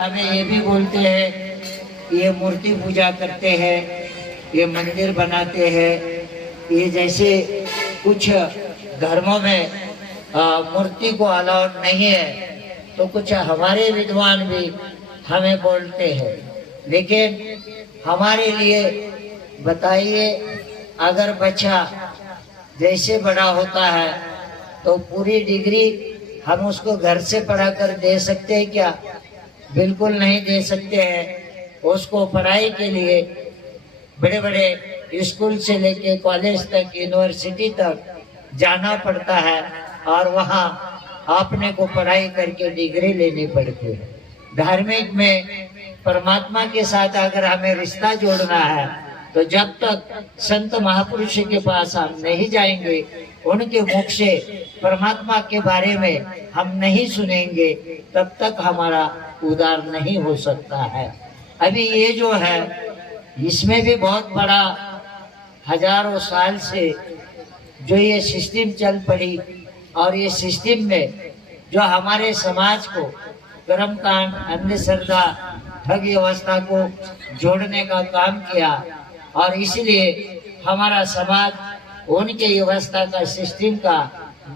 हमें ये भी बोलते हैं ये मूर्ति पूजा करते हैं, ये मंदिर बनाते हैं, ये जैसे कुछ धर्मों में मूर्ति को अलाउड नहीं है, तो कुछ हमारे विद्वान भी हमें बोलते हैं। लेकिन हमारे लिए बताइए, अगर बच्चा जैसे बड़ा होता है तो पूरी डिग्री हम उसको घर से पढ़ा कर दे सकते हैं क्या? बिल्कुल नहीं दे सकते हैं। उसको पढ़ाई के लिए बड़े बड़े स्कूल से लेके कॉलेज तक, यूनिवर्सिटी तक जाना पड़ता है और वहाँ आपने को पढ़ाई करके डिग्री लेनी पड़ती है। धार्मिक में परमात्मा के साथ अगर हमें रिश्ता जोड़ना है तो जब तक संत महापुरुष के पास हम नहीं जाएंगे, उनके मुख से परमात्मा के बारे में हम नहीं सुनेंगे, तब तक हमारा उद्धार नहीं हो सकता है। अभी ये जो है, इसमें भी बहुत बड़ा हजारों साल से जो ये सिस्टम चल पड़ी, और ये सिस्टम में जो हमारे समाज को कर्मकांड, अंधश्रद्धा, ठग व्यवस्था को जोड़ने का काम किया, और इसलिए हमारा समाज उनके व्यवस्था का, सिस्टम का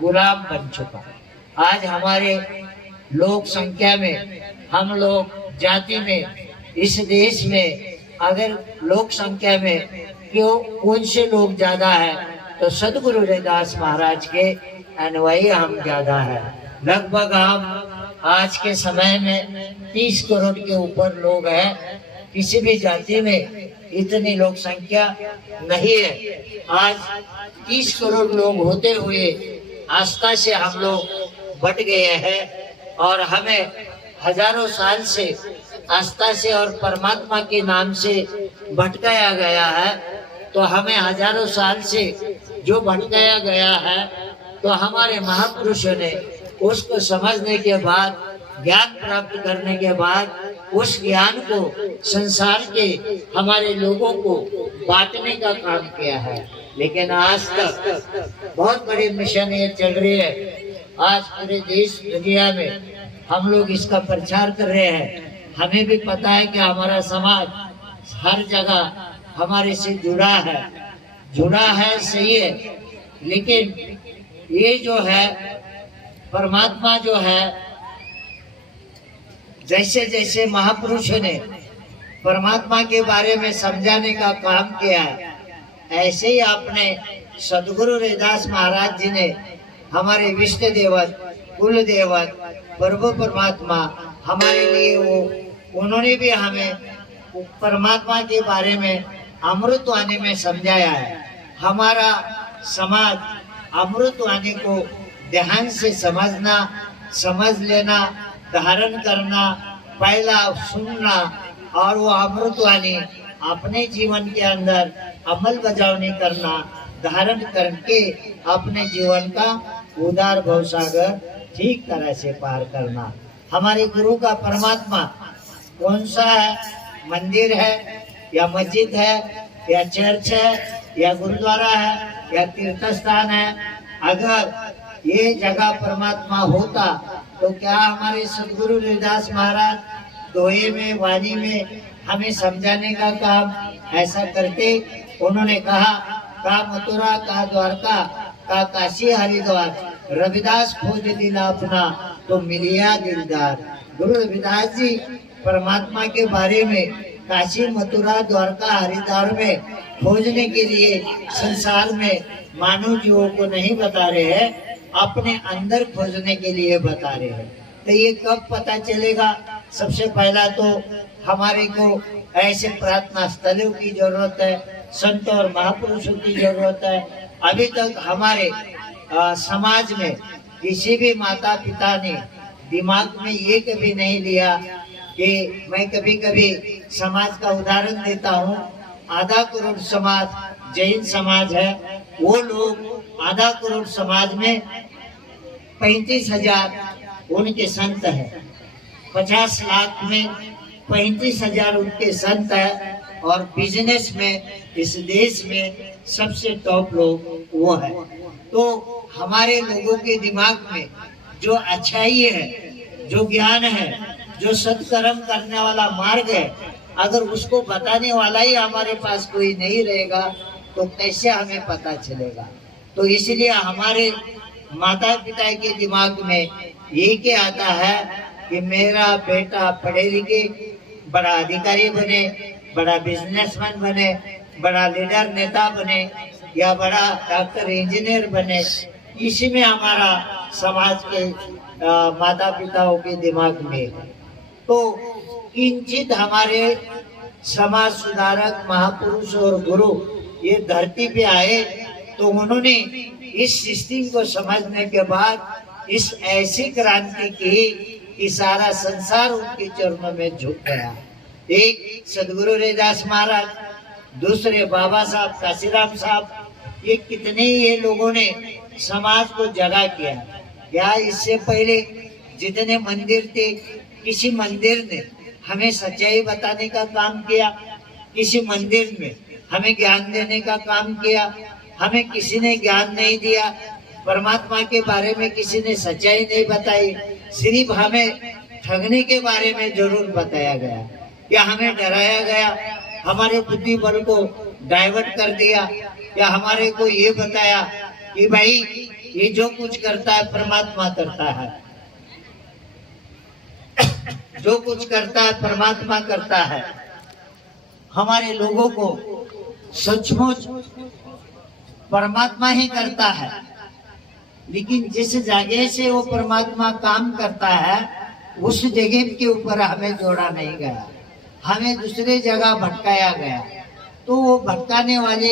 गुलाम बन चुका। आज हमारे लोक संख्या में, हम लोग जाति में, इस देश में अगर लोक संख्या में क्यों कौन से लोग ज्यादा है, तो सदगुरु रविदास महाराज के अनुयायी हम ज्यादा है। लगभग हम आज के समय में 30 करोड़ के ऊपर लोग हैं। किसी भी जाति में इतनी लोक संख्या नहीं है। आज 30 करोड़ लोग होते हुए आस्था से हम लोग बट गए हैं, और हमें हजारों साल से आस्था से और परमात्मा के नाम से भटकाया गया है। तो हमें हजारों साल से जो भटकाया गया है, तो हमारे महापुरुषों ने उसको समझने के बाद, ज्ञान प्राप्त करने के बाद, उस ज्ञान को संसार के हमारे लोगों को बांटने का काम किया है। लेकिन आज तक बहुत बड़ी मिशन ये चल रही है। आज पूरे देश दुनिया में हम लोग इसका प्रचार कर रहे हैं। हमें भी पता है कि हमारा समाज हर जगह हमारे से जुड़ा है, सही है। लेकिन ये जो है परमात्मा जो है, जैसे जैसे महापुरुषों ने परमात्मा के बारे में समझाने का काम किया है, ऐसे ही आपने सदगुरु रविदास महाराज जी ने हमारे विष्णु देवत, कुल देवत, प्रभु परमात्मा हमारे लिए उन्होंने भी हमें परमात्मा के बारे में अमृतवाणी में समझाया है। हमारा समाज अमृतवाणी को ध्यान से समझना, समझ लेना, धारण करना, पहला सुनना, और वो अमृतवाणी अपने जीवन के अंदर अमल बजावनी करना, धारण करके अपने जीवन का उदार भवसागर ठीक तरह से पार करना। हमारे गुरु का परमात्मा कौन सा है? मंदिर है या मस्जिद है या चर्च है या गुरुद्वारा है या तीर्थ स्थान है? अगर ये जगह परमात्मा होता तो क्या हमारे सदगुरु रविदास महाराज दोहे में, वाणी में हमें समझाने का काम ऐसा करते? उन्होंने कहा, का मथुरा का द्वारका का काशी हरिद्वार, रविदास खोज दिला अपना तो मिलिया दिलदार। गुरु रविदास जी परमात्मा के बारे में काशी, मथुरा, द्वारका, हरिद्वार में खोजने के लिए संसार में मानव जीवों को नहीं बता रहे हैं, अपने अंदर खोजने के लिए बता रहे हैं। तो ये कब पता चलेगा? सबसे पहला तो हमारे को ऐसे प्रार्थना स्थलों की जरूरत है, संत और महापुरुषों की जरूरत है। अभी तक हमारे समाज में किसी भी माता पिता ने दिमाग में ये कभी नहीं लिया कि मैं कभी कभी समाज का उदाहरण देता हूँ। आधा करोड़ समाज जैन समाज है, वो लोग आधा करोड़ समाज में 35,000 उनके संत है, 50 लाख में 35,000 उनके संत है, और बिजनेस में इस देश में सबसे टॉप लोग वो है। तो हमारे लोगों के दिमाग में जो अच्छाई है, जो ज्ञान है, जो सत्कर्म करने वाला मार्ग है, अगर उसको बताने वाला ही हमारे पास कोई नहीं रहेगा तो कैसे हमें पता चलेगा। तो इसलिए हमारे माता पिता के दिमाग में ये क्या आता है कि मेरा बेटा पढ़े लिखे बड़ा अधिकारी बने, बड़ा बिजनेसमैन बने, बड़ा लीडर नेता बने या बड़ा डॉक्टर इंजीनियर बने। इसी में हमारा समाज के माता पिताओं के दिमाग में है। तो किंचित हमारे समाज सुधारक महापुरुष और गुरु ये धरती पे आए तो उन्होंने इस सिस्टम को समझने के बाद इस ऐसी क्रांति की कि सारा संसार उनके चरणों में झुक गया। एक सदगुरु रैदास महाराज, दूसरे बाबा साहब काशीराम साहब, ये कितने ये लोगों ने समाज को जगा किया। या इससे पहले जितने मंदिर थे, किसी मंदिर ने हमें सच्चाई बताने का काम किया, किसी मंदिर में हमें ज्ञान देने का काम किया। हमें किसी ने ज्ञान नहीं दिया, परमात्मा के बारे में किसी ने सच्चाई नहीं बताई, सिर्फ हमें ठगने के बारे में जरूर बताया गया या हमें डराया गया, हमारे बुद्धि बल को डाइवर्ट कर दिया या हमारे को ये बताया कि भाई ये जो कुछ करता है परमात्मा करता है, जो कुछ करता है परमात्मा करता है। हमारे लोगों को सचमुच परमात्मा ही करता है, लेकिन जिस जगह से वो परमात्मा काम करता है उस जगह के ऊपर हमें जोड़ा नहीं गया, हमें दूसरे जगह भटकाया गया। तो वो भटकाने वाले